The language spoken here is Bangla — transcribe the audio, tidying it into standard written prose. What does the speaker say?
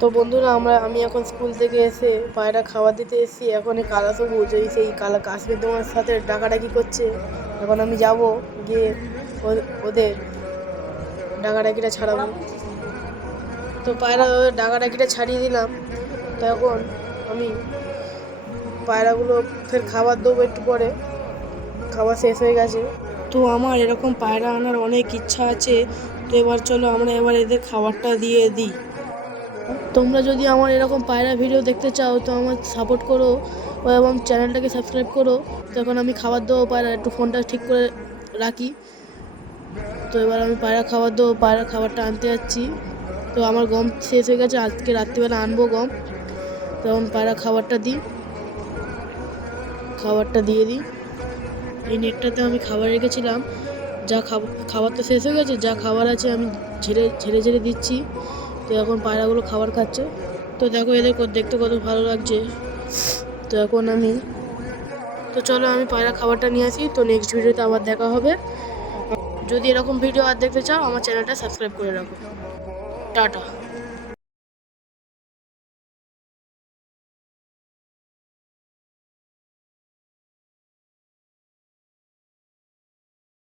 তো বন্ধুরা আমি এখন স্কুল থেকে এসে পায়রা খাবার দিতে এসেছি। এখন এই কালা সবুজ সেই কালা কাশ্মীর তোমার সাথে ডাকাডাকি করছে। এখন আমি যাব গিয়ে ওদের ডাকাডাকিটা ছাড়াবো। তো পায়রা ওদের ডাকাডাকিটা ছাড়িয়ে দিলাম। তো এখন আমি পায়রাগুলো ফের খাবার দেবো একটু পরে, খাবার শেষ হয়ে গেছে। তো আমার এরকম পায়রা আনার অনেক ইচ্ছা আছে। তো এবার চলো আমরা এদের খাবারটা দিয়ে দিই। তোমরা যদি আমার এরকম পায়রা ভিডিও দেখতে চাও তো আমার সাপোর্ট করো এবং চ্যানেলটাকে সাবস্ক্রাইব করো। তো এখন আমি খাবার দেবো পায়রা, একটু ফোনটা ঠিক করে রাখি। তো এবার আমি পায়রা খাবার দেবো, পায়রা খাবারটা আনতে যাচ্ছি। তো আমার গম শেষ হয়ে গেছে, আজকে রাত্রিবেলা আনবো গম। তখন পায়রা খাবারটা দিই, খাবারটা দিয়ে দিই। এই নেটটাতে আমি খাবার রেখেছিলাম, যা খাবার তো শেষ হয়ে গেছে, যা খাবার আছে আমি ঝেড়ে ঝেড়ে ঝেড়ে দিচ্ছি। তো এখন পায়রাগুলো খাবার খাচ্ছে। তো দেখো এদের দেখতে কত ভালো লাগছে। তো এখন তো চলো আমি পায়রা খাবারটা নিয়ে আসি। তো নেক্সট ভিডিওতে আবার দেখা হবে। যদি এরকম ভিডিও আর দেখতে চাও আমার চ্যানেলটা সাবস্ক্রাইব করে রাখো। টাটা।